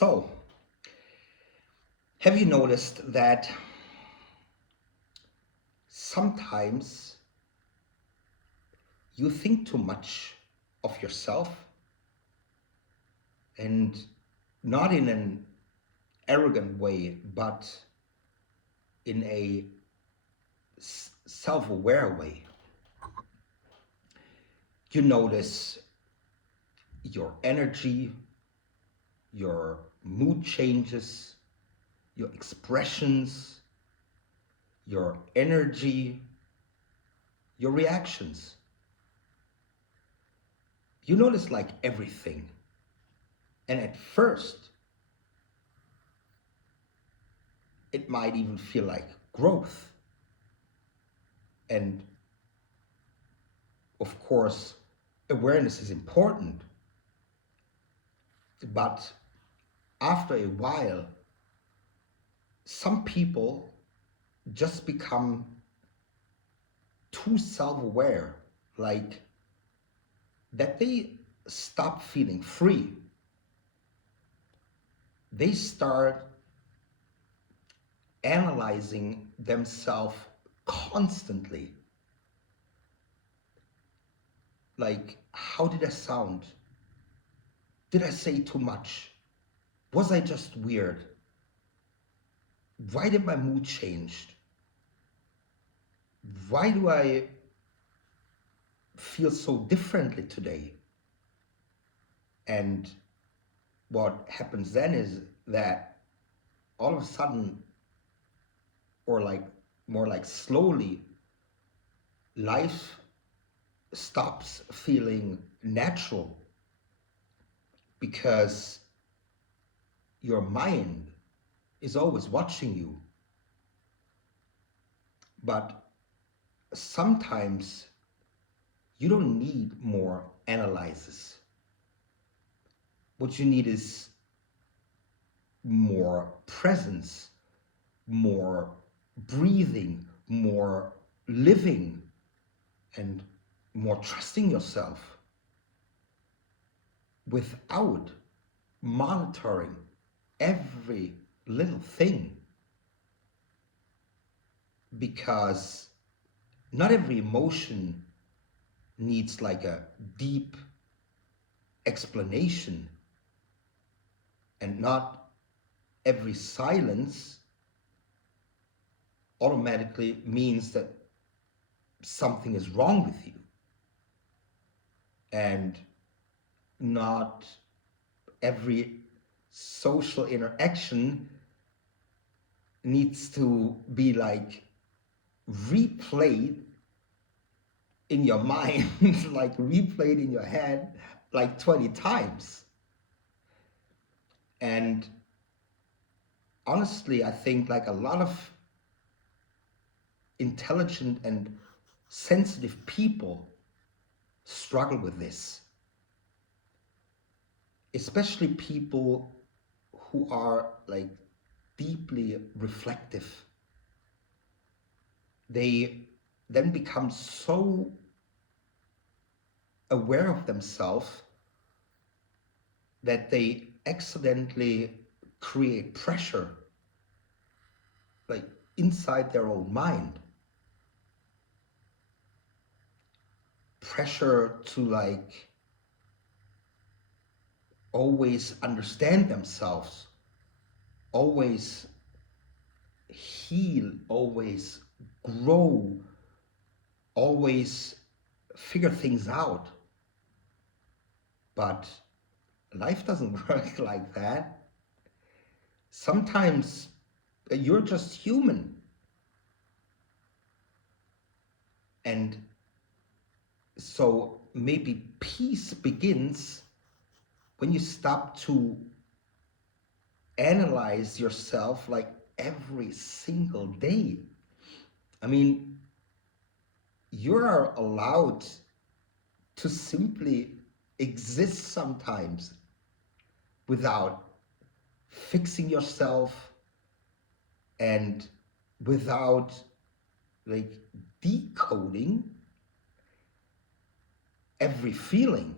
So, have you noticed that sometimes you think too much of yourself and not in an arrogant way, but in a self aware way? You notice your energy, your mood changes, your expressions, your energy, your reactions. You notice like everything. And at first, it might even feel like growth. And of course, awareness is important. But after a while, some people just become too self aware, like that they stop feeling free. They start analyzing themselves constantly. Like, how did I sound? Did I say too much? Was I just weird? Why did my mood change? Why do I feel so differently today? And what happens then is that all of a sudden, or like more like slowly, life stops feeling natural because your mind is always watching you. But sometimes you don't need more analysis. What you need is more presence, more breathing, more living, and more trusting yourself without monitoring every little thing, because not every emotion needs like a deep explanation, and not every silence automatically means that something is wrong with you, and not every social interaction needs to be like replayed in your mind, like replayed in your head like 20 times. And honestly, I think like a lot of intelligent and sensitive people struggle with this, especially people who are like deeply reflective. They then become so aware of themselves that they accidentally create pressure like inside their own mind, pressure to like always understand themselves, always heal, always grow, always figure things out. But life doesn't work like that. Sometimes you're just human. And so maybe peace begins when you stop to analyze yourself like every single day. I mean, you are allowed to simply exist sometimes without fixing yourself and without like decoding every feeling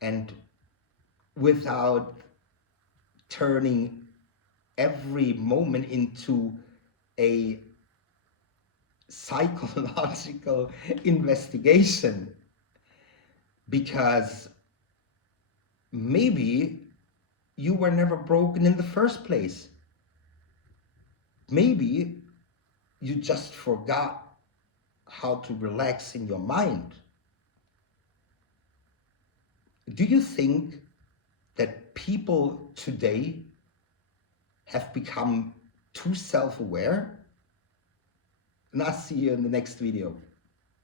and without turning every moment into a psychological investigation, because maybe you were never broken in the first place. Maybe you just forgot how to relax in your mind. Do you think that people today have become too self-aware? And I'll see you in the next video.